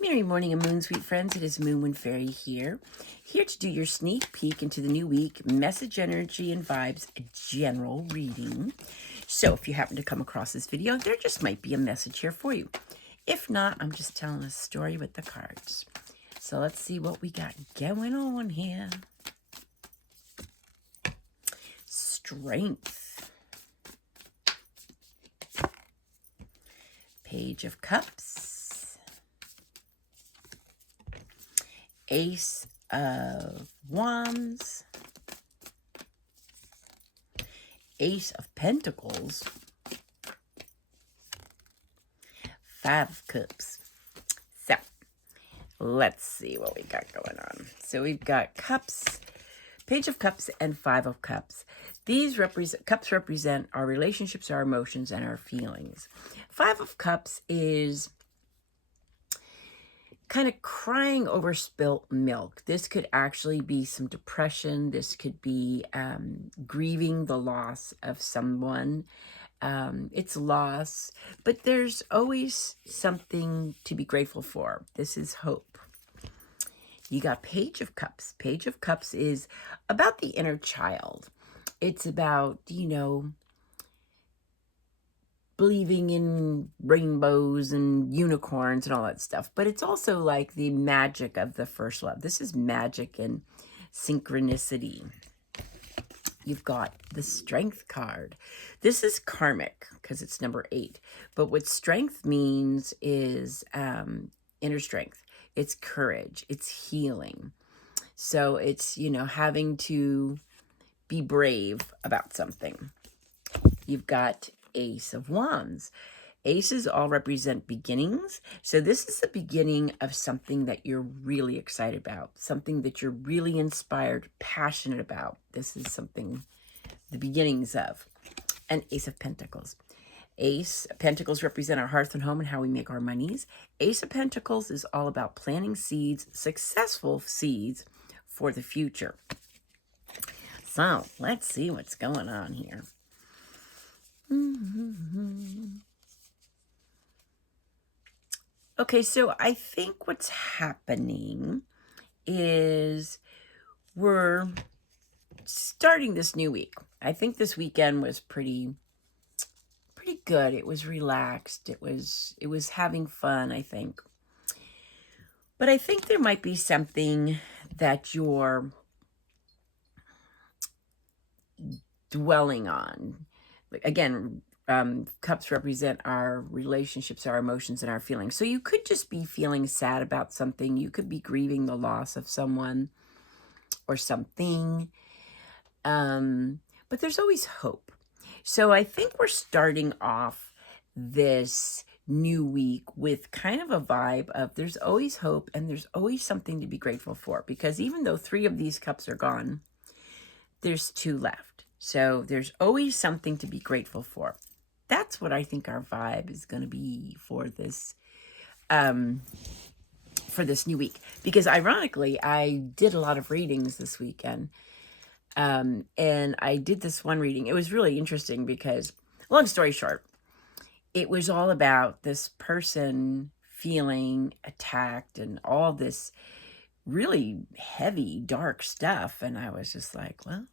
Merry morning and moon, sweet friends. It is Moonwind Fairy here to do your sneak peek into the new week, message, energy, and vibes, a general reading. So if you happen to come across this video, there just might be a message here for you. If not, I'm just telling a story with the cards. So let's see what we got going on here. Strength. Page of Cups. Ace of Wands, Ace of Pentacles, Five of Cups. So, let's see what we got going on. So we've got Cups, Page of Cups, and Five of Cups. These cups represent our relationships, our emotions, and our feelings. Five of Cups is kind of crying over spilt milk. This could actually be some depression. This could be grieving the loss of someone. It's loss, but there's always something to be grateful for. This is hope. You got Page of Cups. Page of Cups is about the inner child. It's about, believing in rainbows and unicorns and all that stuff. But it's also like the magic of the first love. This is magic and synchronicity. You've got the Strength card. This is karmic because it's number 8. But what strength means is inner strength. It's courage. It's healing. So it's, having to be brave about something. You've got Ace of Wands. Aces all represent beginnings. So this is the beginning of something that you're really excited about, something that you're really inspired, passionate about. This is something, the beginnings of. And Ace of Pentacles. Ace of Pentacles represent our hearth and home and how we make our monies. Ace of Pentacles is all about planting seeds, successful seeds for the future. So let's see what's going on here. Okay, so I think what's happening is we're starting this new week. I think this weekend was pretty good. It was relaxed. It was having fun, I think. But I think there might be something that you're dwelling on. Again, cups represent our relationships, our emotions, and our feelings. So you could just be feeling sad about something. You could be grieving the loss of someone or something. But there's always hope. So I think we're starting off this new week with kind of a vibe of there's always hope and there's always something to be grateful for. Because even though 3 of these cups are gone, there's 2 left. So there's always something to be grateful for. That's what I think our vibe is going to be for this new week. Because ironically, I did a lot of readings this weekend. And I did this one reading. It was really interesting because, long story short, it was all about this person feeling attacked and all this really heavy, dark stuff. And I was just like, well,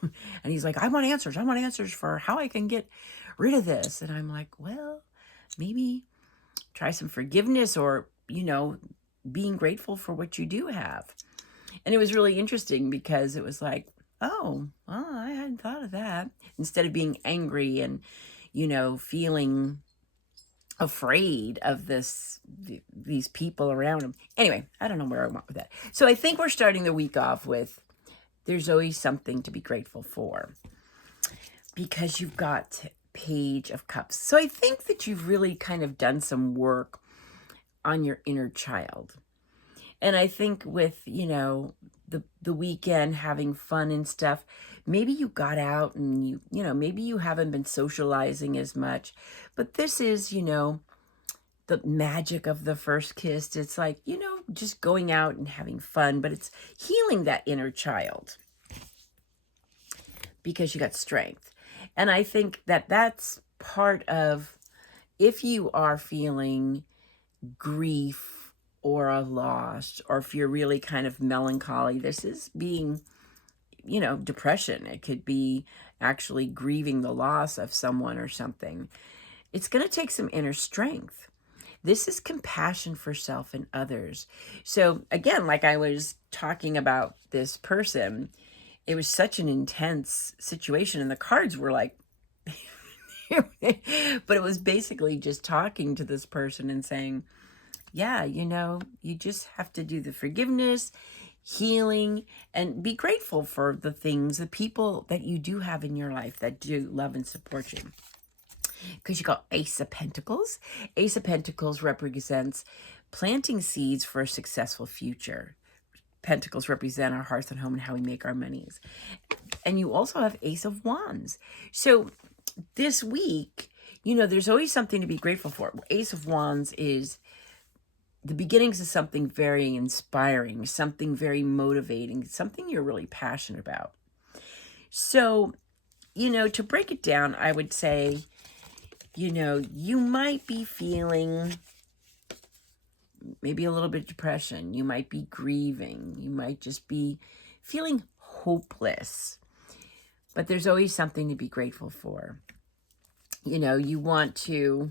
and he's like, I want answers for how I can get rid of this. And I'm like, well, maybe try some forgiveness or, being grateful for what you do have. And it was really interesting because it was like, oh, well, I hadn't thought of that. Instead of being angry and, feeling afraid of these people around him. Anyway, I don't know where I went with that. So I think we're starting the week off with there's always something to be grateful for because you've got Page of Cups. So I think that you've really kind of done some work on your inner child. And I think with, the weekend having fun and stuff, maybe you got out and maybe you haven't been socializing as much, but this is, the magic of the first kiss. It's like, just going out and having fun, but it's healing that inner child because you got strength. And I think that that's part of, if you are feeling grief or a loss, or if you're really kind of melancholy, this is being, depression. It could be actually grieving the loss of someone or something. It's going to take some inner strength. This is compassion for self and others. So again, like I was talking about this person, it was such an intense situation, and the cards were like, but it was basically just talking to this person and saying, yeah, you just have to do the forgiveness, healing, and be grateful for the things, the people that you do have in your life that do love and support you. Because you got Ace of Pentacles. Ace of Pentacles represents planting seeds for a successful future. Pentacles represent our hearth and home and how we make our monies. And you also have Ace of Wands. So this week, there's always something to be grateful for. Ace of Wands is the beginnings of something very inspiring, something very motivating, something you're really passionate about. So, to break it down, I would say, you might be feeling maybe a little bit of depression. You might be grieving. You might just be feeling hopeless. But there's always something to be grateful for. You want to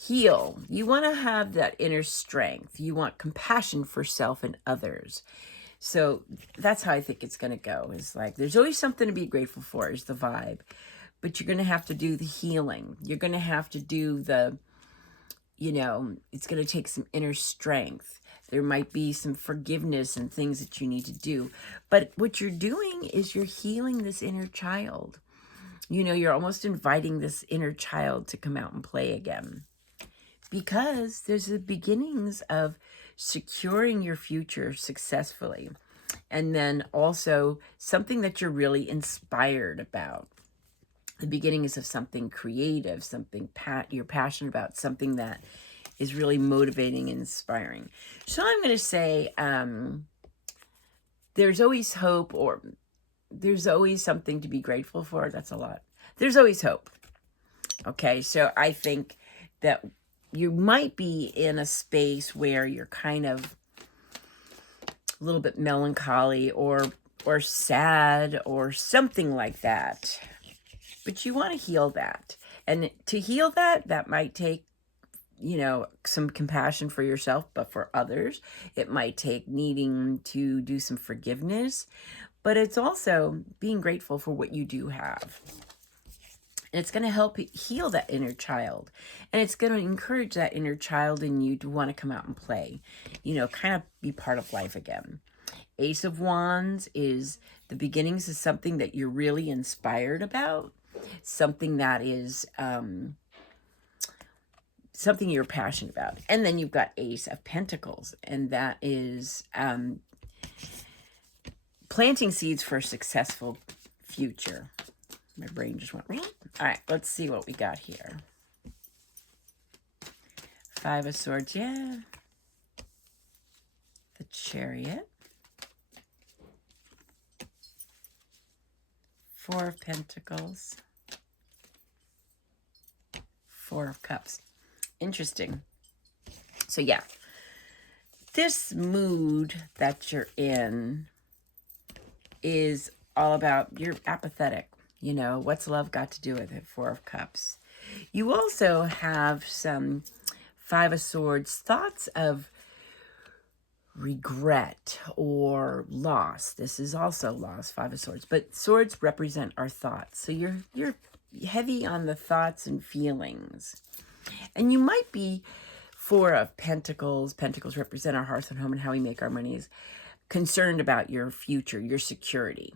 heal. You want to have that inner strength. You want compassion for self and others. So that's how I think it's going to go. It's like there's always something to be grateful for is the vibe. But you're going to have to do the healing. You're going to have to do the, it's going to take some inner strength. There might be some forgiveness and things that you need to do. But what you're doing is you're healing this inner child. You're almost inviting this inner child to come out and play again. Because there's the beginnings of securing your future successfully. And then also something that you're really inspired about. The beginnings of something creative, something you're passionate about, something that is really motivating and inspiring. So I'm going to say there's always hope, or there's always something to be grateful for. That's a lot. There's always hope. Okay, so I think that you might be in a space where you're kind of a little bit melancholy or sad or something like that. But you want to heal that. And to heal that, that might take, some compassion for yourself, but for others, it might take needing to do some forgiveness. But it's also being grateful for what you do have. And it's going to help heal that inner child. And it's going to encourage that inner child in you to want to come out and play, kind of be part of life again. Ace of Wands is the beginnings of something that you're really inspired about, something that is something you're passionate about. And then you've got Ace of Pentacles, and that is planting seeds for a successful future. My brain just went, all right, let's see what we got here. Five of Swords, yeah. The Chariot. Four of Pentacles. Four of Cups. Interesting. So yeah, this mood that you're in is all about, you're apathetic. What's love got to do with it? Four of Cups. You also have some Five of Swords, thoughts of regret or loss. This is also loss, Five of Swords. But swords represent our thoughts. So you're heavy on the thoughts and feelings. And you might be Four of Pentacles. Pentacles represent our hearth and home and how we make our monies. Concerned about your future, your security.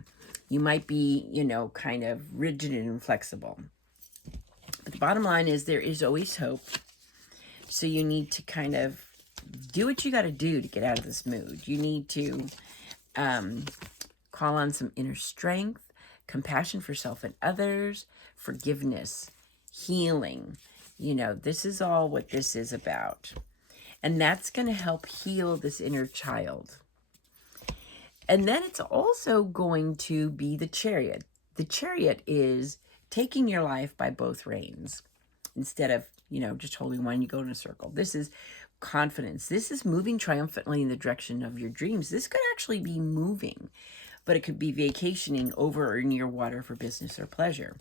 You might be, kind of rigid and inflexible. But the bottom line is there is always hope. So you need to kind of do what you got to do to get out of this mood. You need to call on some inner strength, compassion for self and others, forgiveness, healing. This is all what this is about. And that's going to help heal this inner child. And then it's also going to be the Chariot. The Chariot is taking your life by both reins instead of just holding one, you go in a circle. This is confidence. This is moving triumphantly in the direction of your dreams. This could actually be moving, but it could be vacationing over or near water for business or pleasure,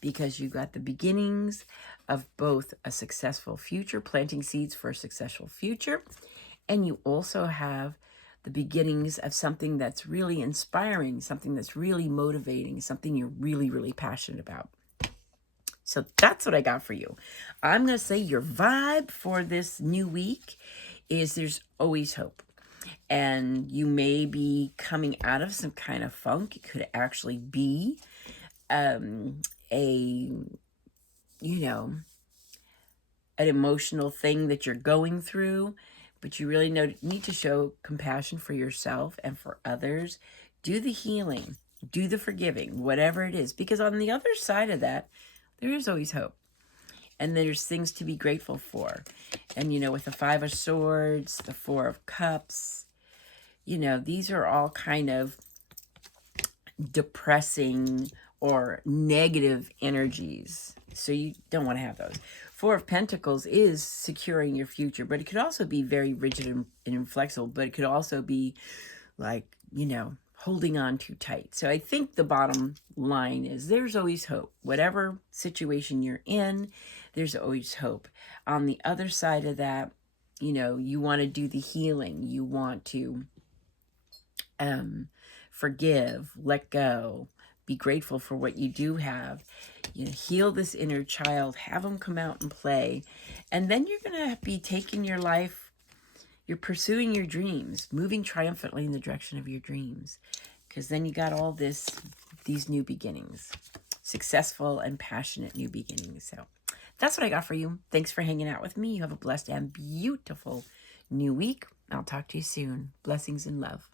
because you got the beginnings of both a successful future, planting seeds for a successful future, and you also have the beginnings of something that's really inspiring, something that's really motivating, something you're really, really passionate about. So that's what I got for you. I'm going to say your vibe for this new week is there's always hope. And you may be coming out of some kind of funk. It could actually be an emotional thing that you're going through, but you really need to show compassion for yourself and for others. Do the healing, do the forgiving, whatever it is, because on the other side of that, there is always hope. And there's things to be grateful for. And, with the 5 of Swords, the 4 of Cups, these are all kind of depressing or negative energies. So you don't want to have those. 4 of Pentacles is securing your future, but it could also be very rigid and inflexible, but it could also be like, holding on too tight. So I think the bottom line is there's always hope. Whatever situation you're in, there's always hope. On the other side of that, you want to do the healing. You want to forgive, let go, be grateful for what you do have. Heal this inner child, have them come out and play. And then you're going to be taking your life, you're pursuing your dreams, moving triumphantly in the direction of your dreams. Because then you got all these new beginnings, successful and passionate new beginnings. So that's what I got for you. Thanks for hanging out with me. You have a blessed and beautiful new week. I'll talk to you soon. Blessings and love.